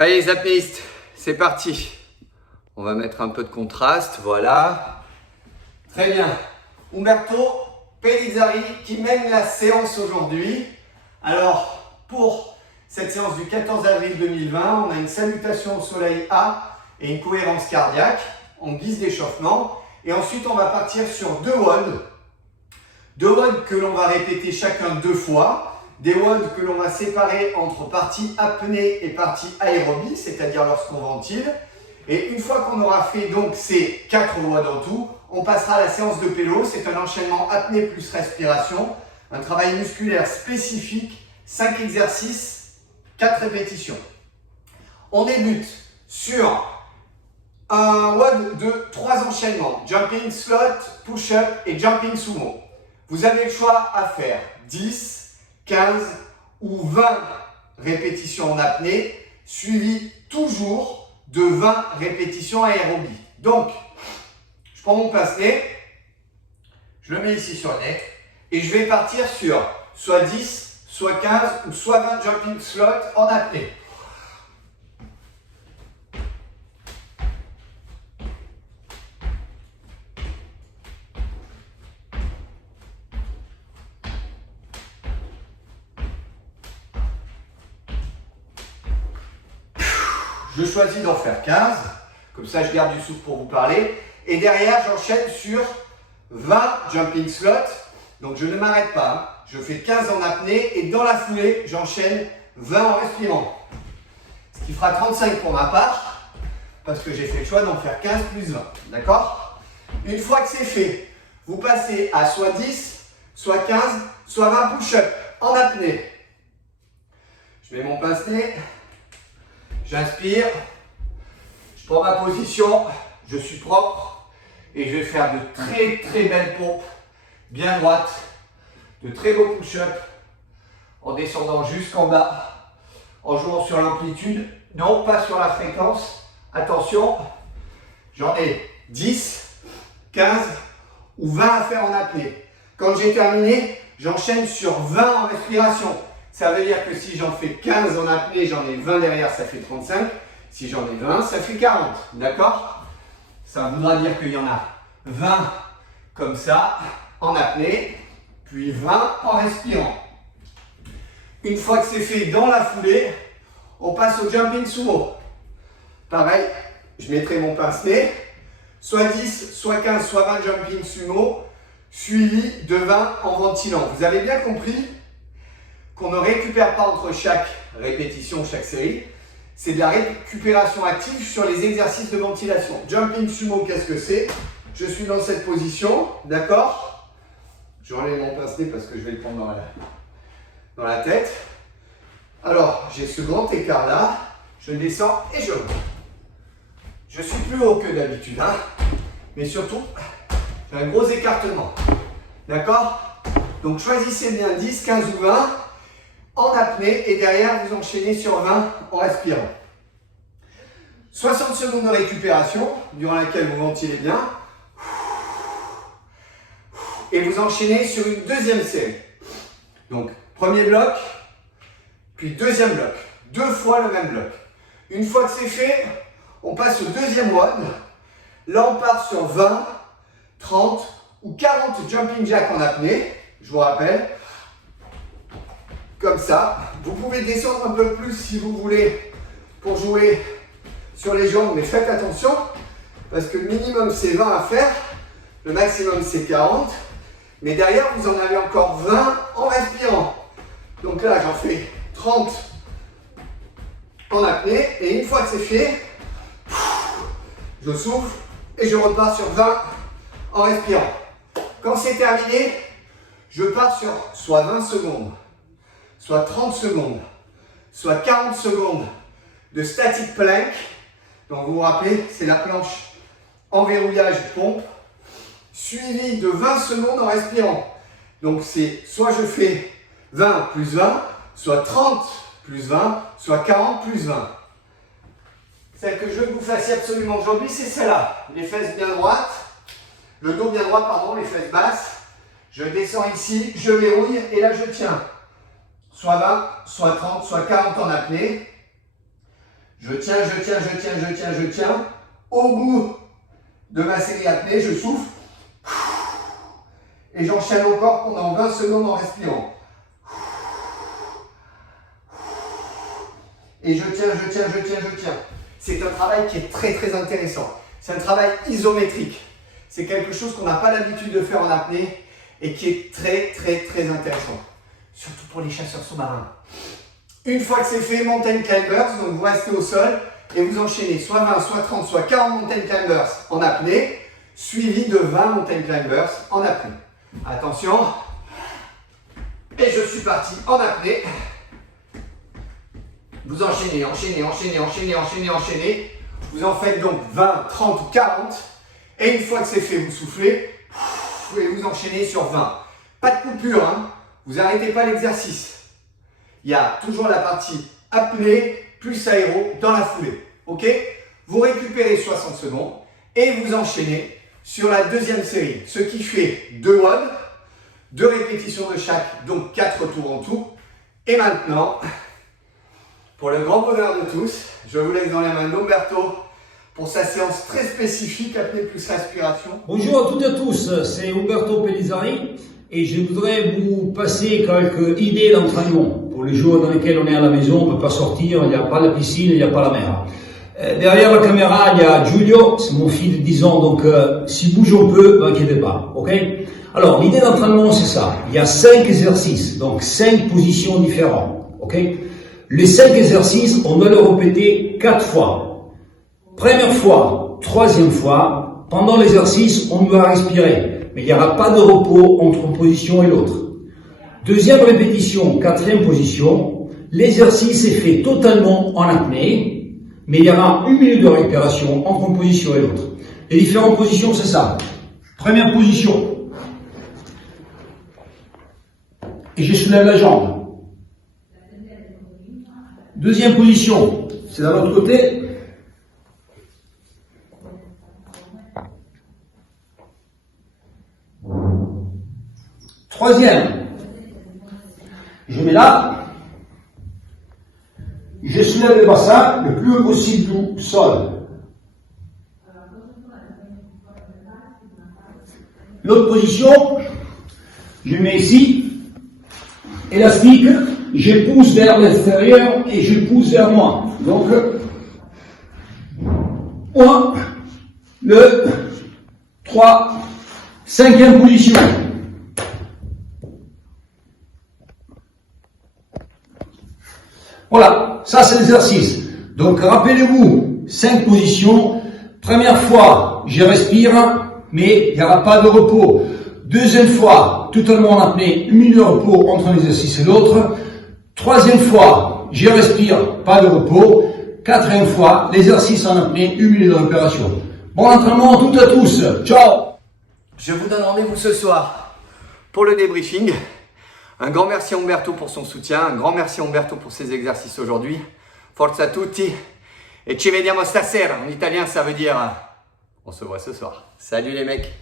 Allez les apnéistes, c'est parti. On va mettre un peu de contraste, voilà. Très bien. Umberto Pellizzari qui mène la séance aujourd'hui. Alors, pour cette séance du 14 avril 2020, on a une salutation au soleil A et une cohérence cardiaque en guise d'échauffement. Et ensuite, on va partir sur deux WOD. Deux WOD que l'on va répéter chacun 2 fois. Des WOD que l'on va séparer entre partie apnée et partie aérobie, c'est-à-dire lorsqu'on ventile. Et une fois qu'on aura fait donc ces 4 WOD en tout, on passera à la séance de pélo. C'est un enchaînement apnée plus respiration, un travail musculaire spécifique, 5 exercices, 4 répétitions. On débute sur un WOD de 3 enchaînements, jumping slot, push-up et jumping sumo. Vous avez le choix à faire 10, 15 ou 20 répétitions en apnée, suivi toujours de 20 répétitions aérobie. Donc, je prends mon pince-nez, je le mets ici sur le nez et je vais partir sur soit 10, soit 15 ou soit 20 jumping slots en apnée. Je choisis d'en faire 15, comme ça je garde du souffle pour vous parler. Et derrière, j'enchaîne sur 20 jumping slots. Donc je ne m'arrête pas, je fais 15 en apnée et dans la foulée, j'enchaîne 20 en respirant. Ce qui fera 35 pour ma part, parce que j'ai fait le choix d'en faire 15 plus 20. D'accord? Une fois que c'est fait, vous passez à soit 10, soit 15, soit 20 push-ups en apnée. Je mets mon pince-nez. J'inspire, je prends ma position, je suis propre et je vais faire de très belles pompes, bien droites, de très beaux push-ups en descendant jusqu'en bas, en jouant sur l'amplitude, non pas sur la fréquence. Attention, j'en ai 10, 15 ou 20 à faire en apnée. Quand j'ai terminé, j'enchaîne sur 20 en respiration. Ça veut dire que si j'en fais 15 en apnée, j'en ai 20 derrière, ça fait 35. Si j'en ai 20, ça fait 40. D'accord? Ça voudra dire qu'il y en a 20 comme ça en apnée, puis 20 en respirant. Une fois que c'est fait dans la foulée, on passe au jumping sumo. Pareil, je mettrai mon pince-nez, soit 10, soit 15, soit 20 jumping sumo, suivi de 20 en ventilant. Vous avez bien compris qu'on ne récupère pas entre chaque répétition, chaque série. C'est de la récupération active sur les exercices de ventilation. Jumping sumo, qu'est-ce que c'est? Je suis dans cette position, d'accord? Je enlève mon pince-nez parce que je vais le prendre dans la tête. Alors, j'ai ce grand écart là, je descends et je monte. Je suis plus haut que d'habitude, hein, mais surtout, j'ai un gros écartement. D'accord? Donc, choisissez bien 10, 15 ou 20. En apnée et derrière vous enchaînez sur 20 en respirant. 60 secondes de récupération durant laquelle vous ventilez bien et vous enchaînez sur une deuxième série. Donc premier bloc, puis deuxième bloc, 2 fois le même bloc. Une fois que c'est fait, on passe au deuxième WOD. Là on part sur 20, 30 ou 40 jumping jacks en apnée, je vous rappelle. Comme ça, vous pouvez descendre un peu plus si vous voulez pour jouer sur les jambes, mais faites attention parce que le minimum c'est 20 à faire, le maximum c'est 40, mais derrière vous en avez encore 20 en respirant. Donc là j'en fais 30 en apnée et une fois que c'est fait, je souffle et je repars sur 20 en respirant. Quand c'est terminé, je pars sur soit 20 secondes, soit 30 secondes, soit 40 secondes de static plank. Donc vous vous rappelez, c'est la planche en verrouillage pompe, suivi de 20 secondes en respirant. Donc c'est soit je fais 20 plus 20, soit 30 plus 20, soit 40 plus 20. Celle que je veux que vous fassiez absolument aujourd'hui, c'est celle-là. Les fesses bien droites, le dos bien droit, pardon, les fesses basses. Je descends ici, je verrouille et là je tiens. Soit 20, soit 30, soit 40 en apnée. Je Je tiens, je tiens, je tiens, je tiens, je tiens. Au bout de ma série apnée, je souffle. Et j'enchaîne encore pendant 20 secondes en respirant. Et je tiens, je tiens, je tiens, je tiens. C'est un travail qui est très très intéressant. C'est un travail isométrique. C'est quelque chose qu'on n'a pas l'habitude de faire en apnée et qui est très très très intéressant. Surtout pour les chasseurs sous-marins. Une fois que c'est fait, mountain climbers, donc vous restez au sol et vous enchaînez soit 20, soit 30, soit 40 mountain climbers en apnée, suivi de 20 mountain climbers en apnée. Attention. Et je suis parti en apnée. Vous enchaînez, enchaînez, enchaînez, enchaînez, enchaînez, enchaînez. Vous en faites donc 20, 30 ou 40. Et une fois que c'est fait, vous soufflez et vous enchaînez sur 20. Pas de coupure, hein. Vous n'arrêtez pas l'exercice. Il y a toujours la partie apnée plus aéro dans la foulée. Ok? Vous récupérez 60 secondes et vous enchaînez sur la deuxième série. Ce qui fait 2 WOD, 2 répétitions de chaque, donc 4 tours en tout. Et maintenant, pour le grand bonheur de tous, je vous laisse dans les mains d'Umberto pour sa séance très spécifique apnée plus respiration. Bonjour à toutes et à tous, c'est Umberto Pellizzari et je voudrais vous passer quelques idées d'entraînement pour les jours dans lesquels on est à la maison, on ne peut pas sortir, il n'y a pas la piscine, il n'y a pas la mer. Derrière la caméra, il y a Giulio, c'est mon fils de 10 ans, donc s'il bouge un peu, ne inquiétez pas, ok? Alors, l'idée d'entraînement, c'est ça. Il y a 5 exercices, donc 5 positions différentes, ok? Les 5 exercices, on doit le répéter 4 fois. Première fois, troisième fois, pendant l'exercice, on doit respirer, mais il n'y aura pas de repos entre une position et l'autre. Deuxième répétition, quatrième position, l'exercice est fait totalement en apnée, mais il y aura 1 minute de respiration entre une position et l'autre. Les différentes positions, c'est ça. Première position, et je soulève la jambe. Deuxième position, c'est de l'autre côté. Troisième, je mets là, je soulève le bassin le plus haut possible du sol. L'autre position, je mets ici, élastique, je pousse vers l'extérieur et je pousse vers moi. Donc, 1, 2, 3, cinquième position. Voilà, ça c'est l'exercice. Donc rappelez-vous, 5 positions. Première fois, je respire, mais il n'y aura pas de repos. Deuxième fois, totalement en apnée, 1 minute de repos entre un exercice et l'autre. Troisième fois, je respire, pas de repos. Quatrième fois, l'exercice en apnée, 1 minute de récupération. Bon entraînement à toutes et à tous. Ciao! Je vous donne rendez-vous ce soir pour le débriefing. Un grand merci à Umberto pour son soutien, un grand merci à Umberto pour ses exercices aujourd'hui. Forza tutti e ci vediamo stasera. En italien, ça veut dire on se voit ce soir. Salut les mecs!